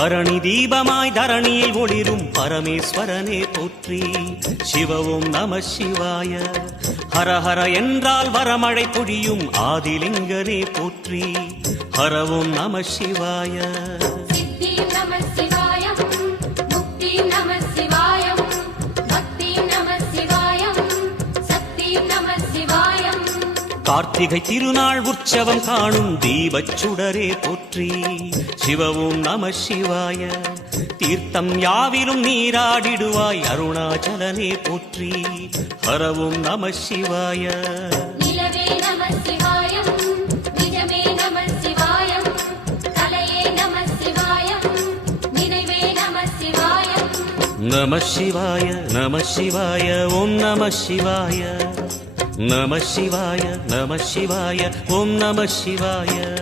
பரணி தீபமாய் தரணியில் ஒளிரும் பரமேஸ்வரனே போற்றி. சிவ ஓம் நம சிவாய. ஹரஹர என்றால் வரமழை பொழியும் ஆதிலிங்கனே போற்றி. ஹர ஓம் நம சிவாய. கார்த்திகை திருநாள் உற்சவம் காணும் தீபச் சுடரே போற்றி. சிவ ஓம் நம சிவாய. தீர்த்தம் யாவிலும் நீராடிடுவாய் அருணாச்சலனே போற்றி. ஹர ஓம் நம சிவாய. நம சிவாய நம சிவாய ஓம் நம சிவாய. நம சிவாய நம சிவாய ஓம் நம சிவாய.